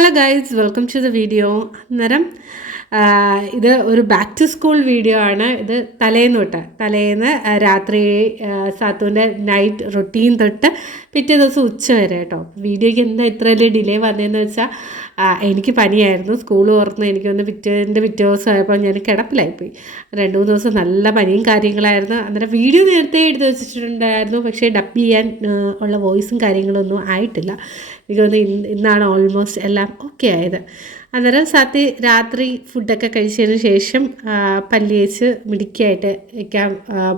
Hello guys, welcome to the video. അന്നേരം ഇത് ഒരു ബാക്ക് ടു സ്കൂൾ വീഡിയോ ആണ്. ഇത് തലേന്ന് രാത്രി സാത്തുവിൻ്റെ നൈറ്റ് റൊട്ടീൻ തൊട്ട് പിറ്റേ ദിവസം ഉച്ച വരെ കേട്ടോ. വീഡിയോയ്ക്ക് എന്താ ഇത്ര വലിയ ഡിലേ വന്നതെന്ന് വെച്ചാൽ എനിക്ക് പനിയായിരുന്നു. സ്കൂൾ തുറന്ന് എനിക്കൊന്ന് പിറ്റേ ദിവസമായപ്പോൾ ഞാൻ കിടപ്പിലായിപ്പോയി. 2-3 ദിവസം നല്ല പനിയും കാര്യങ്ങളായിരുന്നു. അന്നേരം വീഡിയോ നേരത്തെ എടുത്ത് വെച്ചിട്ടുണ്ടായിരുന്നു, പക്ഷേ ഡബ് ചെയ്യാൻ ഉള്ള വോയിസും കാര്യങ്ങളൊന്നും ആയിട്ടില്ല. എനിക്ക് തോന്നുന്നു ഇന്നാണ് ഓൾമോസ്റ്റ് എല്ലാം ഓക്കെ ആയത്. അന്നേരം രാത്രി ഫുഡൊക്കെ കഴിച്ചതിന് ശേഷം പല്ല് തേച്ച് മിടുക്കിയായിട്ട് വയ്ക്കാൻ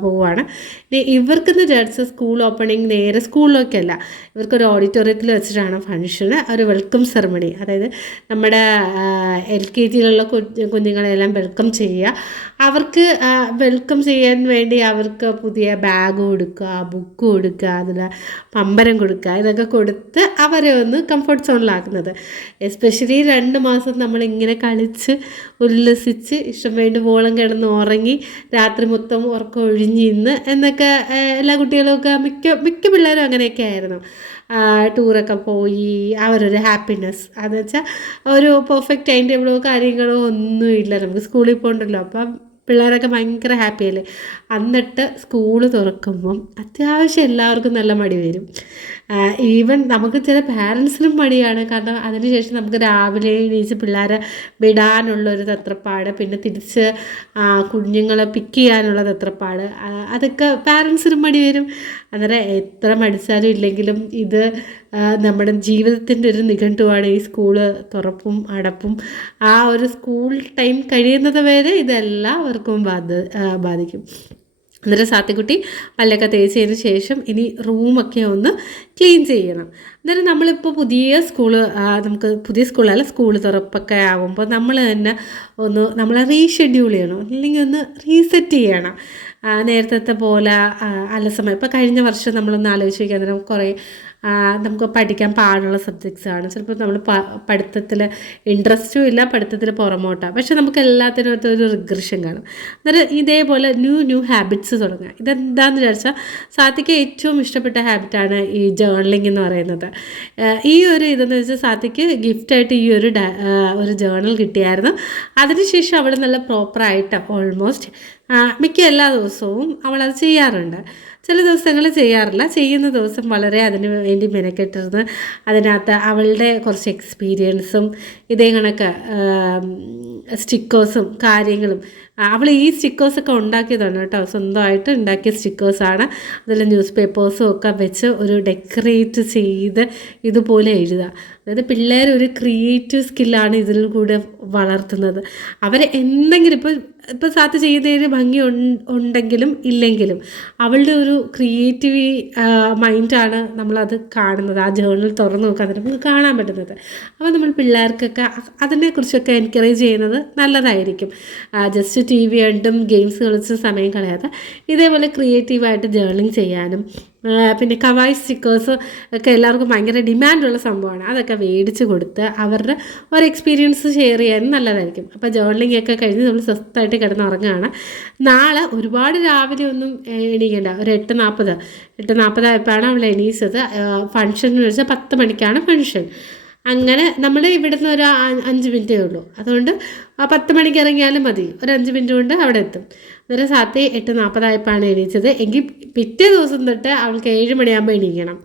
പോവുകയാണ്. ഇനി ഇവർക്കെന്ന് വിചാരിച്ച സ്കൂൾ ഓപ്പണിങ് നേരെ സ്കൂളിലേക്കല്ല, ഇവർക്കൊരു ഓഡിറ്റോറിയത്തിൽ വെച്ചിട്ടാണ് ഫംഗ്ഷന്. ഒരു വെൽക്കം സെറമണി, അതായത് നമ്മുടെ LKG-യിലുള്ള കുഞ്ഞുങ്ങളെല്ലാം വെൽക്കം ചെയ്യുക. അവർക്ക് വെൽക്കം ചെയ്യാൻ വേണ്ടി അവർക്ക് പുതിയ ബാഗ് കൊടുക്കുക, ബുക്ക് കൊടുക്കുക, അതിൽ പമ്പരം കൊടുക്കുക, ഇതൊക്കെ കൊടുത്ത് അവരെ ഒന്ന് കംഫർട്ട് സോണിലാക്കുന്നത്. എസ്പെഷ്യലി 2 മാസം നമ്മളിങ്ങനെ കളിച്ച് ഉല്ലസിച്ച് ഇഷ്ടം വേണ്ടി വോളം കിടന്ന് ഉറങ്ങി രാത്രി മൊത്തം ഉറക്കം ഒഴിഞ്ഞിന്ന് എന്നൊക്കെ എല്ലാ കുട്ടികളുമൊക്കെ മിക്ക പിള്ളേരും അങ്ങനെയൊക്കെ ആയിരുന്നു. ടൂറൊക്കെ പോയി അവരൊരു ഹാപ്പിനെസ്, അതെന്ന് വെച്ചാൽ ഒരു പെർഫെക്റ്റ് ടൈം ടേബിളോ കാര്യങ്ങളോ ഒന്നുമില്ല. നമുക്ക് സ്കൂളിൽ പോകണ്ടല്ലോ, അപ്പം പിള്ളേരൊക്കെ ഭയങ്കര ഹാപ്പിയല്ലേ. എന്നിട്ട് സ്കൂള് തുറക്കുമ്പം അത്യാവശ്യം എല്ലാവർക്കും നല്ല മടി വരും. ഈവൻ നമുക്ക് ചില പാരൻസിനും മടിയാണ്. കാരണം അതിനുശേഷം നമുക്ക് രാവിലെ എണീച്ച് പിള്ളേരെ വിടാനുള്ളൊരു തത്രപ്പാട്, പിന്നെ തിരിച്ച് കുഞ്ഞുങ്ങളെ പിക്ക് ചെയ്യാനുള്ള തത്രപ്പാട്, അതൊക്കെ പാരൻസിനും മടി വരും. അന്നേരം എത്ര മടിച്ചാലും ഇല്ലെങ്കിലും ഇത് നമ്മുടെ ജീവിതത്തിൻ്റെ ഒരു നിഘണ്ടുവാണ്. ഈ സ്കൂള് തുറപ്പും അടപ്പും ആ ഒരു സ്കൂൾ ടൈം കഴിയുന്നത് വരെ ഇതെല്ലാവർക്കും ബാധിക്കും. അന്നേരം സാത്തിക്കുട്ടി പല്ലൊക്കെ തേച്ചതിന് ശേഷം ഇനി റൂമൊക്കെ ഒന്ന് ക്ലീൻ ചെയ്യണം. അന്നേരം നമ്മളിപ്പോൾ നമുക്ക് പുതിയ സ്കൂളല്ല, സ്കൂൾ തുറപ്പൊക്കെ ആകുമ്പോൾ നമ്മൾ തന്നെ നമ്മളെ റീഷെഡ്യൂൾ ചെയ്യണം, അല്ലെങ്കിൽ ഒന്ന് റീസെറ്റ് ചെയ്യണം. നേരത്തെ പോലെ അലസമായി ഇപ്പോൾ കഴിഞ്ഞ വർഷം നമ്മളൊന്ന് ആലോചിച്ച് നോക്കിയാൽ അന്നേരം കുറേ നമുക്ക് പഠിക്കാൻ പാടുള്ള സബ്ജക്ട്സാണ്. ചിലപ്പോൾ നമ്മൾ പഠിത്തത്തിൽ ഇൻട്രസ്റ്റും ഇല്ല, പഠിത്തത്തിൽ പുറമോട്ടാണ്, പക്ഷെ നമുക്ക് എല്ലാത്തിനും ഒരു റിഗ്രഷൻ കാണും. അന്നേരം ഇതേപോലെ ന്യൂ ഹാബിറ്റ്സ് തുടങ്ങുക. ഇതെന്താണെന്ന് വിചാരിച്ചാൽ സാത്തിക്ക് ഏറ്റവും ഇഷ്ടപ്പെട്ട ഹാബിറ്റാണ് ഈ ജേർണലിംഗ് എന്ന് പറയുന്നത്. ഈ ഒരു ഇതെന്ന് വെച്ചാൽ സാത്തിക്ക് ഗിഫ്റ്റായിട്ട് ഈ ഒരു ജേർണൽ കിട്ടിയായിരുന്നു. അതിനുശേഷം അവൾ നല്ല പ്രോപ്പറായിട്ട് ഓൾമോസ്റ്റ് മിക്ക എല്ലാ ദിവസവും അവളത് ചെയ്യാറുണ്ട്. ചില ദിവസങ്ങൾ ചെയ്യാറില്ല. ചെയ്യുന്ന ദിവസം വളരെ അതിന് വേണ്ടി മെനക്കെട്ടിരുന്ന് അതിനകത്ത് അവളുടെ കുറച്ച് എക്സ്പീരിയൻസും ഇതേ കണക്ക് സ്റ്റിക്കേഴ്സും കാര്യങ്ങളും, അവൾ ഈ സ്റ്റിക്കേഴ്സൊക്കെ ഉണ്ടാക്കിയതാണ് കേട്ടോ, സ്വന്തമായിട്ട് ഉണ്ടാക്കിയ സ്റ്റിക്കേഴ്സാണ്. അതിൽ ന്യൂസ് പേപ്പേഴ്സും ഒക്കെ വെച്ച് ഒരു ഡെക്കറേറ്റ് ചെയ്ത് ഇതുപോലെ എഴുതുക. അതായത് പിള്ളേർ ഒരു ക്രിയേറ്റീവ് സ്കില്ലാണ് ഇതിൽ കൂടെ വളർത്തുന്നത്. അവരെ എന്തെങ്കിലും ഇപ്പോൾ സാത്ത് ചെയ്യുന്നതിന് ഭംഗി ഉണ്ടെങ്കിലും ഇല്ലെങ്കിലും അവളുടെ ഒരു ക്രിയേറ്റീവ് മൈൻഡാണ് നമ്മളത് കാണുന്നത്. ആ ജേർണൽ തുറന്ന് നോക്കാൻ നമുക്ക് കാണാൻ പറ്റുന്നത്. അപ്പോൾ നമ്മൾ പിള്ളേർക്കൊക്കെ അതിനെക്കുറിച്ചൊക്കെ എൻകറേജ് ചെയ്യുന്നത് നല്ലതായിരിക്കും. ജസ്റ്റ് TV കണ്ടും ഗെയിംസ് കളിച്ച് സമയം കളയാതെ ഇതേപോലെ ക്രിയേറ്റീവായിട്ട് ജേർണലിങ് ചെയ്യാനും, പിന്നെ കവായ് സ്റ്റിക്കേഴ്സ് ഒക്കെ എല്ലാവർക്കും ഭയങ്കര ഡിമാൻഡുള്ള സംഭവമാണ്. അതൊക്കെ മേടിച്ച് കൊടുത്ത് അവരുടെ ഒരു എക്സ്പീരിയൻസ് ഷെയർ ചെയ്യാനും നല്ലതായിരിക്കും. അപ്പോൾ ജേർണലിംഗ് ഒക്കെ കഴിഞ്ഞ് നമ്മൾ സ്വസ്ഥമായിട്ട് കിടന്നുറങ്ങുകയാണ്. നാളെ ഒരുപാട് രാവിലെ ഒന്നും എണീക്കേണ്ട, ഒരു 8:40 ആയപ്പോഴാണ് അവൾ എണീച്ചത്. ഫംഗ്ഷൻ എന്ന് വെച്ചാൽ 10 മണിക്കാണ് ഫംഗ്ഷൻ. അങ്ങനെ നമ്മൾ ഇവിടുന്ന് ഒരു 5 മിനിറ്റേ ഉള്ളൂ. അതുകൊണ്ട് 10 മണിക്ക് ഇറങ്ങിയാലും മതി, ഒരു 5 മിനിറ്റ് കൊണ്ട് അവിടെ എത്തും. അന്നേരം സാത്തി 8:40 ആയപ്പോഴാണ് എണീച്ചത്. എങ്കിൽ പിറ്റേ ദിവസം തൊട്ട് അവൾക്ക് 7 മണിയാകുമ്പോൾ എണീക്കണം.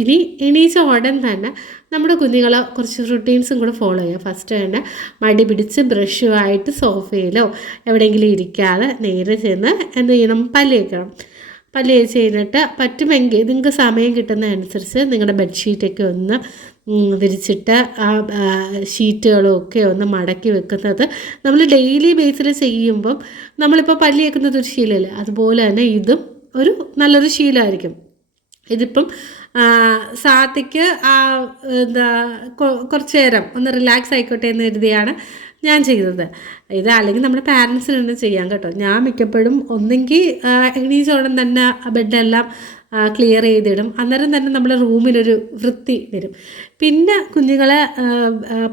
ഇനി എണീച്ച ഉടൻ തന്നെ നമ്മുടെ കുഞ്ഞുങ്ങളെ കുറച്ച് റുട്ടീൻസും കൂടെ ഫോളോ ചെയ്യുക. ഫസ്റ്റ് തന്നെ മടി പിടിച്ച് ബ്രഷുമായിട്ട് സോഫയിലോ എവിടെയെങ്കിലും ഇരിക്കാതെ നേരെ ചെന്ന് എന്ത് ചെയ്യണം, പല്ല് തേക്കണം. പല്ല് തേച്ച് കഴിഞ്ഞിട്ട് പറ്റുമെങ്കിൽ നിങ്ങൾക്ക് സമയം കിട്ടുന്നതനുസരിച്ച് നിങ്ങളുടെ ബെഡ്ഷീറ്റൊക്കെ ഒന്ന് വിരിച്ചിട്ട് ആ ഷീറ്റുകളും ഒക്കെ ഒന്ന് മടക്കി വെക്കുന്നത് നമ്മൾ ഡെയിലി ബേസിൽ ചെയ്യുമ്പം നമ്മളിപ്പോൾ പല്ല് തേക്കുന്നത് ഒരു ശീലമല്ലേ, അതുപോലെ തന്നെ ഇതും ഒരു നല്ലൊരു ശീലമായിരിക്കും. ഇതിപ്പം സാത്തിക്ക് കുറച്ച് നേരം ഒന്ന് റിലാക്സ് ആയിക്കോട്ടെ എന്ന് കരുതിയാണ് ഞാൻ ചെയ്തത്. ഇത് അല്ലെങ്കിൽ നമ്മുടെ പാരൻസിനൊന്നും ചെയ്യാം കേട്ടോ. ഞാൻ മിക്കപ്പോഴും ഒന്നെങ്കിൽ എണീച്ചോടൻ തന്നെ ബെഡെല്ലാം ക്ലിയർ ചെയ്തിടും. അന്നേരം തന്നെ നമ്മുടെ റൂമിലൊരു വൃത്തി വരും. പിന്നെ കുഞ്ഞുങ്ങളെ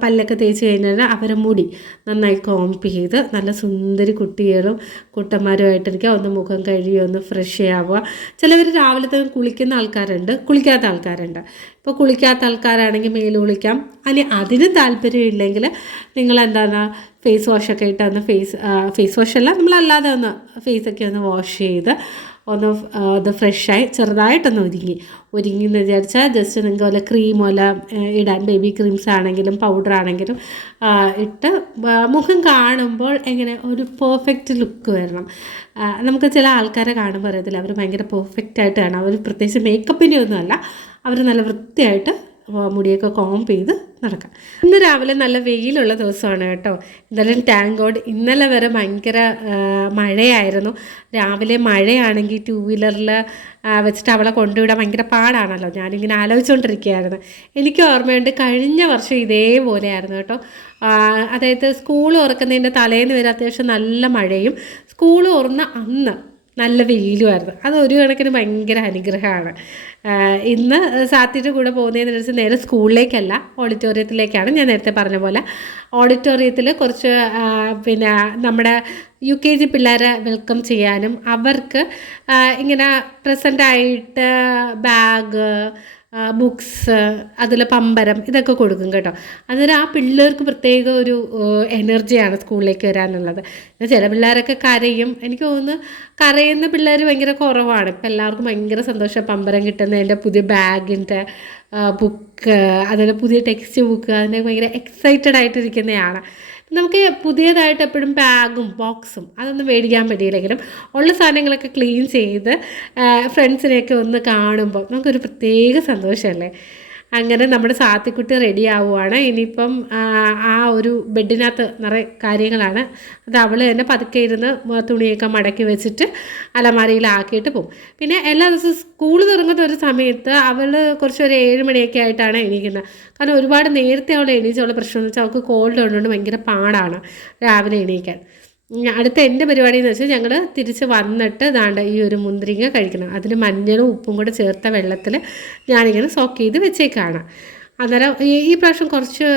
പല്ലൊക്കെ തേച്ച് കഴിഞ്ഞാൽ അവരെ മുടി നന്നായി കോംപ് ചെയ്ത് നല്ല സുന്ദരി കുട്ടികളും കുട്ടന്മാരുമായിട്ടിരിക്കുക. ഒന്ന് മുഖം കഴുകി ഒന്ന് ഫ്രഷ് ആവുക. ചിലവർ രാവിലെ തന്നെ കുളിക്കുന്ന ആൾക്കാരുണ്ട്, കുളിക്കാത്ത ആൾക്കാരുണ്ട്. ഇപ്പോൾ കുളിക്കാത്ത ആൾക്കാരാണെങ്കിൽ മേല് കുളിക്കാം. അതിന് താല്പര്യമില്ലെങ്കിൽ നിങ്ങൾ എന്താണ് ഫേസ് വാഷൊക്കെ ഇട്ട് ഒന്ന് ഫേസ് വാഷല്ല, നമ്മളല്ലാതെ ഒന്ന് ഫേസൊക്കെ ഒന്ന് വാഷ് ചെയ്ത് ഒന്ന് അത് ഫ്രഷായി ചെറുതായിട്ടൊന്ന് ഒരുങ്ങി എന്ന് വിചാരിച്ചാൽ ജസ്റ്റ് നിങ്ങൾക്ക് വല്ല ക്രീം പോലെ ഇടാൻ, ബേബി ക്രീംസ് ആണെങ്കിലും പൗഡർ ആണെങ്കിലും ഇട്ട് മുഖം കാണുമ്പോൾ എങ്ങനെ ഒരു പെർഫെക്റ്റ് ലുക്ക് വരണം. നമുക്ക് ചില ആൾക്കാരെ കാണുമ്പോൾ അറിയത്തില്ല, അവർ ഭയങ്കര പെർഫെക്റ്റായിട്ട് കാണാം. അവർ പ്രത്യേകിച്ച് മേക്കപ്പിൻ്റെ ഒന്നുമല്ല, അവർ നല്ല വൃത്തിയായിട്ട് മുടിയൊക്കെ കോംപ് ചെയ്ത് നടക്കാം. ഇന്ന് രാവിലെ നല്ല വെയിലുള്ള ദിവസമാണ് കേട്ടോ. എന്തായാലും താങ്ക് ഗോഡ്. ഇന്നലെ വരെ ഭയങ്കര മഴയായിരുന്നു. രാവിലെ മഴയാണെങ്കിൽ 2 വീലറിൽ വെച്ചിട്ട് അവളെ കൊണ്ടുവിടാൻ ഭയങ്കര പാടാണല്ലോ. ഞാനിങ്ങനെ ആലോചിച്ചുകൊണ്ടിരിക്കുകയായിരുന്നു. എനിക്ക് ഓർമ്മയുണ്ട്, കഴിഞ്ഞ വർഷം ഇതേപോലെയായിരുന്നു കേട്ടോ. അതായത് സ്കൂൾ തുറക്കുന്നതിൻ്റെ തലേന്ന് വരെ അത്യാവശ്യം നല്ല മഴയും സ്കൂൾ തുറന്ന അന്ന് നല്ല വെയിലുമായിരുന്നു. അത് ഒരു കണക്കിന് ഭയങ്കര അനുഗ്രഹമാണ്. ഇന്ന് സാത്തിൻ്റെ കൂടെ പോകുന്നതെന്ന് വെച്ചാൽ നേരെ സ്കൂളിലേക്കല്ല, ഓഡിറ്റോറിയത്തിലേക്കാണ്. ഞാൻ നേരത്തെ പറഞ്ഞ പോലെ ഓഡിറ്റോറിയത്തിൽ കുറച്ച് പിന്നെ നമ്മുടെ UKG പിള്ളേരെ വെൽക്കം ചെയ്യാനും അവർക്ക് ഇങ്ങനെ പ്രസൻ്റായിട്ട് ബാഗ്, ബുക്സ്, അതിൽ പമ്പരം ഇതൊക്കെ കൊടുക്കും കേട്ടോ. അന്നേരം ആ പിള്ളേർക്ക് പ്രത്യേക ഒരു എനർജിയാണ് സ്കൂളിലേക്ക് വരാനുള്ളത്. ചില പിള്ളേരൊക്കെ കരയും. എനിക്ക് തോന്നുന്നു കരയുന്ന പിള്ളേർ ഭയങ്കര കുറവാണ്. ഇപ്പം എല്ലാവർക്കും ഭയങ്കര സന്തോഷം പമ്പരം കിട്ടുന്നതിൻ്റെ, പുതിയ ബാഗിൻ്റെ, ബുക്ക്, അതിൻ്റെ പുതിയ ടെക്സ്റ്റ് ബുക്ക്, അതിനെ ഭയങ്കര എക്സൈറ്റഡ് ആയിട്ടിരിക്കുന്നതാണ്. നമുക്ക് പുതിയതായിട്ട് എപ്പോഴും ബാഗും ബോക്സും അതൊന്നും മേടിക്കാൻ പറ്റിയില്ലെങ്കിലും ഉള്ള സാധനങ്ങളൊക്കെ ക്ലീൻ ചെയ്ത് ഫ്രണ്ട്സിനെയൊക്കെ ഒന്ന് കാണുമ്പോൾ നമുക്കൊരു പ്രത്യേക സന്തോഷമല്ലേ. അങ്ങനെ നമ്മുടെ സാത്തിക്കുട്ടി റെഡി ആവുകയാണ്. ഇനിയിപ്പം ആ ഒരു ബെഡിനകത്ത് നിറയെ കാര്യങ്ങളാണ്. അത് അവൾ തന്നെ പതുക്കെ ഇരുന്ന് തുണിയൊക്കെ മടക്കി വെച്ചിട്ട് അലമാരിയിലാക്കിയിട്ട് പോകും. പിന്നെ എല്ലാ ദിവസവും സ്കൂൾ തുടങ്ങുന്ന ഒരു സമയത്ത് അവൾ കുറച്ചൊരു 7 മണിയൊക്കെ ആയിട്ടാണ് എണീക്കുന്നത്. കാരണം ഒരുപാട് നേരത്തെ അവൾ എണീച്ചുള്ള പ്രശ്നം എന്ന് വെച്ചാൽ അവൾക്ക് കോൾഡ് ഉള്ളതുകൊണ്ട് ഭയങ്കര പാടാണ് രാവിലെ എണീക്കാൻ. അടുത്ത എൻ്റെ പരിപാടി എന്ന് വെച്ചാൽ ഞങ്ങൾ തിരിച്ച് വന്നിട്ട് ദാണ്ട ഈ ഒരു മുന്തിരിങ്ങ കഴിക്കണം. അതിൽ മഞ്ഞളും ഉപ്പും കൂടെ ചേർത്ത വെള്ളത്തിൽ ഞാനിങ്ങനെ സോക്ക് ചെയ്ത് വെച്ചേക്കാണ്. അന്നേരം ഈ പ്രാവശ്യം കുറച്ച്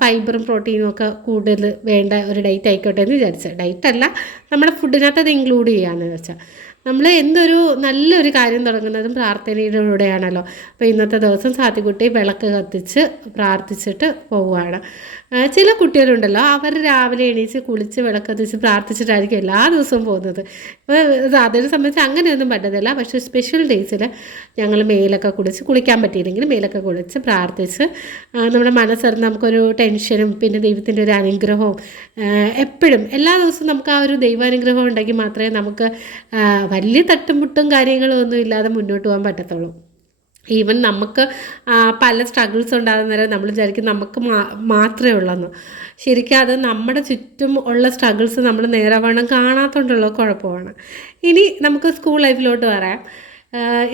ഫൈബറും പ്രോട്ടീനും ഒക്കെ കൂടുതൽ വേണ്ട ഒരു ഡയറ്റ് ആയിക്കോട്ടെ എന്ന് വിചാരിച്ചത്. ഡയറ്റല്ല, നമ്മുടെ ഫുഡിനകത്ത് അത് ഇൻക്ലൂഡ് ചെയ്യാമെന്ന് വെച്ചാൽ. നമ്മൾ എന്തൊരു നല്ലൊരു കാര്യം തുടങ്ങുന്നതും പ്രാർത്ഥനയിലൂടെയാണല്ലോ. അപ്പോൾ ഇന്നത്തെ ദിവസം സാത്തിക്കുട്ടി വിളക്ക് കത്തിച്ച് പ്രാർത്ഥിച്ചിട്ട് പോവുകയാണ്. ചില കുട്ടികളുണ്ടല്ലോ, അവർ രാവിലെ എണീച്ച് കുളിച്ച് വിളക്ക് കത്തിച്ച് പ്രാർത്ഥിച്ചിട്ടായിരിക്കും എല്ലാ ദിവസവും പോകുന്നത്. ഇപ്പോൾ അതിനെ സംബന്ധിച്ച് അങ്ങനെയൊന്നും പറ്റത്തില്ല. പക്ഷേ സ്പെഷ്യൽ ഡേയ്സിൽ ഞങ്ങൾ മേലൊക്കെ കുളിക്കാൻ പറ്റിയില്ലെങ്കിൽ മേലൊക്കെ കുളിച്ച് പ്രാർത്ഥിച്ച് നമ്മുടെ മനസ്സറിഞ്ഞ് നമുക്കൊരു ടെൻഷനും പിന്നെ ദൈവത്തിൻ്റെ ഒരു അനുഗ്രഹവും എപ്പോഴും എല്ലാ ദിവസവും നമുക്ക് ആ ഒരു ദൈവാനുഗ്രഹം ഉണ്ടെങ്കിൽ മാത്രമേ നമുക്ക് വലിയ തട്ടുമുട്ടും കാര്യങ്ങളും ഒന്നും ഇല്ലാതെ മുന്നോട്ട് പോകാൻ പറ്റത്തുള്ളൂ. ഈവൻ നമുക്ക് പല സ്ട്രഗിൾസ് ഉണ്ടാകുന്നേരം നമ്മൾ വിചാരിക്കും നമുക്ക് മാത്രമേ ഉള്ളെന്ന്. ശരിക്കും അത് നമ്മുടെ ചുറ്റും ഉള്ള സ്ട്രഗിൾസ് നമ്മൾ നേരവണ്ണം കാണാത്തോണ്ടുള്ള കുഴപ്പമാണ്. ഇനി നമുക്ക് സ്കൂൾ ലൈഫിലോട്ട് പറയാം.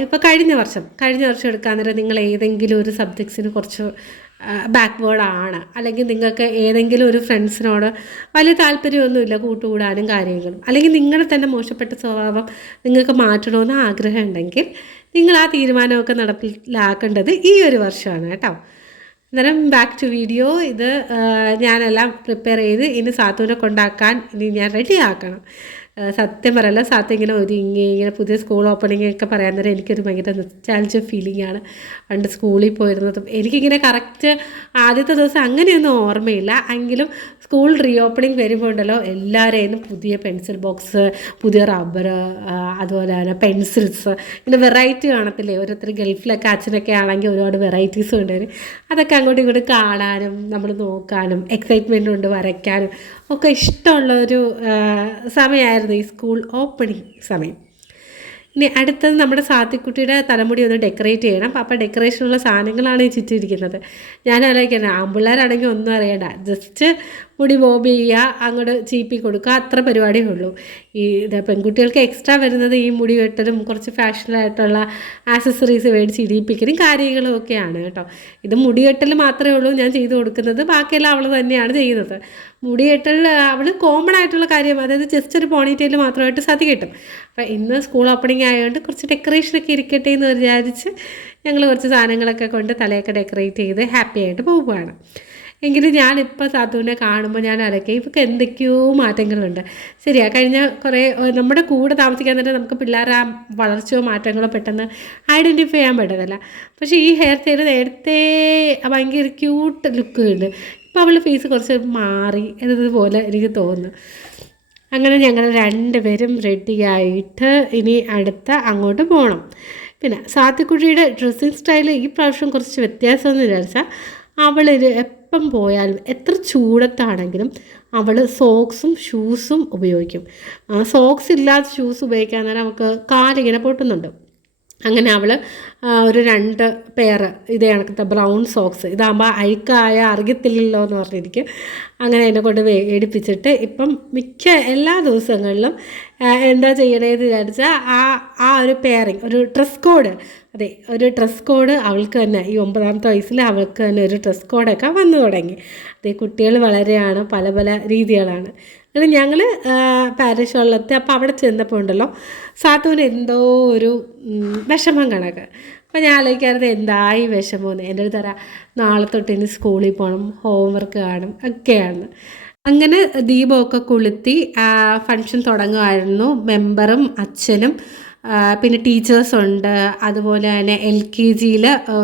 ഇപ്പോൾ കഴിഞ്ഞ വർഷം എടുക്കാൻ നേരം നിങ്ങൾ ഏതെങ്കിലും ഒരു സബ്ജക്ട്സിന് കുറച്ച് ബാക്ക്വേർഡാണ്, അല്ലെങ്കിൽ നിങ്ങൾക്ക് ഏതെങ്കിലും ഒരു ഫ്രണ്ട്സിനോട് വലിയ താല്പര്യമൊന്നുമില്ല കൂട്ടുകൂടാനും കാര്യങ്ങളും, അല്ലെങ്കിൽ നിങ്ങളുടെ തന്നെ മോശപ്പെട്ട സ്വഭാവം നിങ്ങൾക്ക് മാറ്റണമെന്ന് ആഗ്രഹം ഉണ്ടെങ്കിൽ നിങ്ങൾ ആ തീരുമാനമൊക്കെ നടപ്പിലാക്കേണ്ടത് ഈ ഒരു വർഷമാണ് കേട്ടോ. അന്നേരം ബാക്ക് ടു വീഡിയോ. ഇത് ഞാനെല്ലാം പ്രിപ്പയർ ചെയ്ത് ഇനി സാത്തുവിനെ കൊണ്ടാക്കാൻ ഇനി ഞാൻ റെഡി ആക്കണം. സത്യം പറയല്ല, സാത്ത് ഇങ്ങനെ ഇങ്ങനെ പുതിയ സ്കൂൾ ഓപ്പണിംഗ് ഒക്കെ പറയാൻ നേരം എനിക്കൊരു ഭയങ്കര നൊസ്റ്റാൾജിയ ഫീലിംഗ് ആണ്. പണ്ട് സ്കൂളിൽ പോയിരുന്നതും എനിക്കിങ്ങനെ കറക്റ്റ് ആദ്യത്തെ ദിവസം അങ്ങനെയൊന്നും ഓർമ്മയില്ല. എങ്കിലും സ്കൂൾ റീ ഓപ്പണിംഗ് വരുമ്പോൾ ഉണ്ടല്ലോ എല്ലാവരെയും പുതിയ പെൻസിൽ ബോക്സ്, പുതിയ റബ്ബർ, അതുപോലെ തന്നെ പെൻസിൽസ്, ഇങ്ങനെ വെറൈറ്റി കാണത്തില്ലേ. ഓരോരുത്തർ ഗൾഫിലൊക്കെ അച്ഛനൊക്കെ ആണെങ്കിൽ ഒരുപാട് വെറൈറ്റീസ് കൊണ്ടുവരും. അതൊക്കെ അങ്ങോട്ടും ഇങ്ങോട്ടും കാണാനും നമ്മൾ നോക്കാനും എക്സൈറ്റ്മെൻ്റ് കൊണ്ട് വരയ്ക്കാനും ഒക്കെ ഇഷ്ടമുള്ളൊരു സമയമായിരുന്നു ഈ സ്കൂൾ ഓപ്പണിംഗ് സമയം. ഇനി അടുത്തത് നമ്മുടെ സാത്തിക്കുട്ടിയുടെ തലമുടി ഒന്ന് ഡെക്കറേറ്റ് ചെയ്യണം. അപ്പോൾ ഡെക്കറേഷനുള്ള സാധനങ്ങളാണ് ഈ ചുറ്റിരിക്കുന്നത്. ഞാൻ ആലോചിക്കുന്നത് ആൺപിള്ളേരാണെങ്കിൽ ഒന്നും അറിയണ്ട, ജസ്റ്റ് മുടി ബോബ് ചെയ്യുക, അങ്ങോട്ട് ചീപ്പി കൊടുക്കുക, അത്ര പരിപാടിയേ ഉള്ളൂ. പെൺകുട്ടികൾക്ക് എക്സ്ട്രാ വരുന്നത് ഈ മുടി വെട്ടലും കുറച്ച് ഫാഷനായിട്ടുള്ള ആക്സസറീസ് മേടിച്ച് ഇടിയിപ്പിക്കലും കാര്യങ്ങളും ഒക്കെയാണ് കേട്ടോ. ഇത് മുടി വെട്ടൽ മാത്രമേ ഉള്ളൂ ഞാൻ ചെയ്തു കൊടുക്കുന്നത്, ബാക്കിയെല്ലാം അവൾ തന്നെയാണ് ചെയ്യുന്നത്. മുടി വെട്ടൽ അവൾ കോമൺ ആയിട്ടുള്ള കാര്യം, അതായത് ജസ്റ്റ് ഒരു പോണിറ്റെയിൽ മാത്രമായിട്ട് സതി കിട്ടും. അപ്പം ഇന്ന് സ്കൂൾ ഓപ്പണിംഗ് ആയതുകൊണ്ട് കുറച്ച് ഡെക്കറേഷനൊക്കെ ഇരിക്കട്ടെ എന്ന് വിചാരിച്ച് ഞങ്ങൾ കുറച്ച് സാധനങ്ങളൊക്കെ കൊണ്ട് തലയൊക്കെ ഡെക്കറേറ്റ് ചെയ്ത് ഹാപ്പി ആയിട്ട് പോവുകയാണ്. എങ്കിലും ഞാനിപ്പോൾ സാത്തുവിനെ കാണുമ്പോൾ ഞാൻ ആലോചിക്കുക ഇവർക്ക് എന്തൊക്കെയോ മാറ്റങ്ങളുണ്ട്. ശരിയാ, കഴിഞ്ഞ കുറേ നമ്മുടെ കൂടെ താമസിക്കാൻ തന്നെ നമുക്ക് പിള്ളേരെ ആ വളർച്ചയോ മാറ്റങ്ങളോ പെട്ടെന്ന് ഐഡൻറ്റിഫൈ ചെയ്യാൻ പറ്റത്തില്ല. പക്ഷേ ഈ ഹെയർ സ്റ്റൈൽ നേരത്തെ ഭയങ്കര ക്യൂട്ട് ലുക്ക് ഉണ്ട്. ഇപ്പോൾ അവളുടെ ഫേസ് കുറച്ച് മാറി എന്നതുപോലെ എനിക്ക് തോന്നുന്നു. അങ്ങനെ ഞങ്ങൾ രണ്ടുപേരും റെഡിയായിട്ട് ഇനി അടുത്ത അങ്ങോട്ട് പോകണം. പിന്നെ സാത്തിക്കുട്ടിയുടെ ഡ്രസ്സിങ് സ്റ്റൈൽ ഈ പ്രാവശ്യം കുറച്ച് വ്യത്യാസമെന്ന് വിചാരിച്ചാൽ അവൾ എപ്പം പോയാലും എത്ര ചൂടത്താണെങ്കിലും അവൾ സോക്സും ഷൂസും ഉപയോഗിക്കും. സോക്സ് ഇല്ലാത്ത ഷൂസ് ഉപയോഗിക്കാൻ നേരം നമുക്ക് കാലിങ്ങനെ പൊട്ടുന്നുണ്ട്. അങ്ങനെ അവൾ ഒരു 2 പെയർ ഇതേ കണക്കത്തെ ബ്രൗൺ സോക്സ്, ഇതാകുമ്പോൾ അഴുക്കായ അറിയത്തില്ലല്ലോ എന്ന് പറഞ്ഞിരിക്കും. അങ്ങനെ എന്നെ കൊണ്ട് മേടിപ്പിച്ചിട്ട് ഇപ്പം മിക്ക എല്ലാ ദിവസങ്ങളിലും എന്താ ചെയ്യണേന്ന് വിചാരിച്ചാൽ ആ ഒരു പെയറിങ്, ഒരു ഡ്രസ് കോഡ്, അതെ ഒരു ഡ്രസ് കോഡ് അവൾക്ക് തന്നെ ഈ 9ാമത്തെ വയസ്സിൽ അവൾക്ക് തന്നെ ഒരു ഡ്രസ് കോഡൊക്കെ വന്നു തുടങ്ങി. അതേ കുട്ടികൾ വളരെയാണ്, പല പല രീതികളാണ്. അങ്ങനെ ഞങ്ങൾ പാരിഷ് വെള്ളത്തിൽ അപ്പോൾ അവിടെ ചെന്നപ്പോൾ ഉണ്ടല്ലോ സാത്തുവിന് എന്തോ ഒരു വിഷമം കണക്ക്. അപ്പോൾ ഞാൻ ആലോചിക്കാറുണ്ട് എന്തായി വിഷമമെന്ന്. എൻ്റെ അടുത്ത് തരാം നാളെ തൊട്ട് ഇനി സ്കൂളിൽ പോകണം, ഹോംവർക്ക് കാണും ഒക്കെയാണ്. അങ്ങനെ ദീപമൊക്കെ കൊളുത്തി ഫങ്ഷൻ തുടങ്ങുമായിരുന്നു. മെമ്പറും അച്ഛനും പിന്നെ ടീച്ചേഴ്സുണ്ട്. അതുപോലെ തന്നെ LKG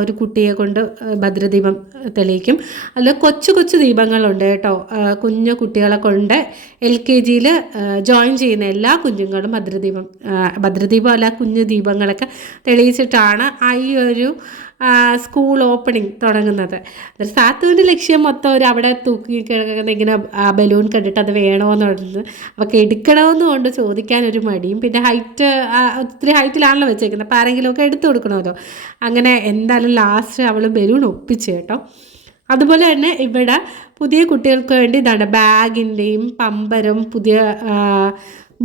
ഒരു കുട്ടിയെ കൊണ്ട് ഭദ്രദീപം തെളിയിക്കും. അതിൽ കൊച്ചു കൊച്ചു ദീപങ്ങളുണ്ട് കേട്ടോ. കുഞ്ഞു കുട്ടികളെ കൊണ്ട് LKG ജോയിൻ ചെയ്യുന്ന എല്ലാ കുഞ്ഞുങ്ങളും ഭദ്രദീപം അല്ല കുഞ്ഞു ദീപങ്ങളൊക്കെ തെളിയിച്ചിട്ടാണ് ഈ ഒരു സ്കൂൾ ഓപ്പണിംഗ് തുടങ്ങുന്നത്. സാത്തുവിൻ്റെ ലക്ഷ്യം മൊത്തം അവിടെ തൂക്കി കിടക്കുന്ന ഇങ്ങനെ ബലൂൺ കണ്ടിട്ട് അത് വേണമെന്ന് പറഞ്ഞത് അവൾക്ക് എടുക്കണമെന്ന് കൊണ്ട് ചോദിക്കാനൊരു മടിയും, പിന്നെ ഒത്തിരി ഹൈറ്റിലാണല്ലോ വെച്ചേക്കുന്നത്, അപ്പോൾ ആരെങ്കിലുമൊക്കെ എടുത്തു കൊടുക്കണമല്ലോ. അങ്ങനെ എന്തായാലും ലാസ്റ്റ് അവൾ ബലൂൺ ഒപ്പിച്ചു കേട്ടോ. അതുപോലെ തന്നെ ഇവിടെ പുതിയ കുട്ടികൾക്ക് വേണ്ടി ഇതാണ് ബാഗിൻ്റെയും പമ്പരും പുതിയ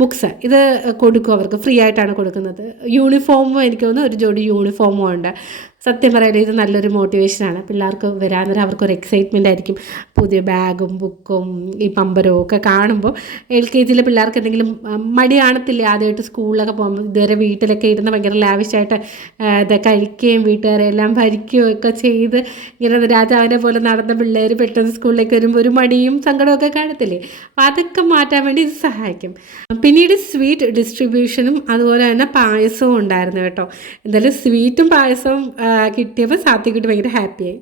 ബുക്സ് ഇത് കൊടുക്കും, അവർക്ക് ഫ്രീ ആയിട്ടാണ് കൊടുക്കുന്നത്. യൂണിഫോമും എനിക്ക് തോന്നുന്നു ഒരു ജോഡി യൂണിഫോമും ഉണ്ട്. സത്യം പറയാൻ ഇത് നല്ലൊരു മോട്ടിവേഷനാണ്. പിള്ളേർക്ക് വരാൻ അവർക്കൊരു എക്സൈറ്റ്മെൻ്റ് ആയിരിക്കും. പുതിയ ബാഗും ബുക്കും ഈ പമ്പരവും ഒക്കെ കാണുമ്പോൾ LKG പിള്ളേർക്ക് എന്തെങ്കിലും മടി കാണത്തില്ല. ആദ്യമായിട്ട് സ്കൂളിലൊക്കെ പോകുമ്പോൾ ഇതുവരെ വീട്ടിലൊക്കെ ഇരുന്ന് ഭയങ്കര ലാവിഷായിട്ട് ഇത് കഴിക്കുകയും വീട്ടുകാരെല്ലാം ഭരിക്കുകയും ഒക്കെ ചെയ്ത് ഇങ്ങനെ രാജാവിനെ പോലെ നടന്ന പിള്ളേർ പെട്ടെന്ന് സ്കൂളിലേക്ക് വരുമ്പോൾ ഒരു മടിയും സങ്കടമൊക്കെ കാണത്തില്ലേ. അപ്പോൾ അതൊക്കെ മാറ്റാൻ വേണ്ടി ഇത് സഹായിക്കും. പിന്നീട് സ്വീറ്റ് ഡിസ്ട്രിബ്യൂഷനും അതുപോലെ തന്നെ പായസവും ഉണ്ടായിരുന്നു കേട്ടോ. എന്തായാലും സ്വീറ്റും പായസവും കിട്ടിയപ്പോൾ സാത്വിക്കുട്ടി ഭയങ്കര ഹാപ്പിയായി.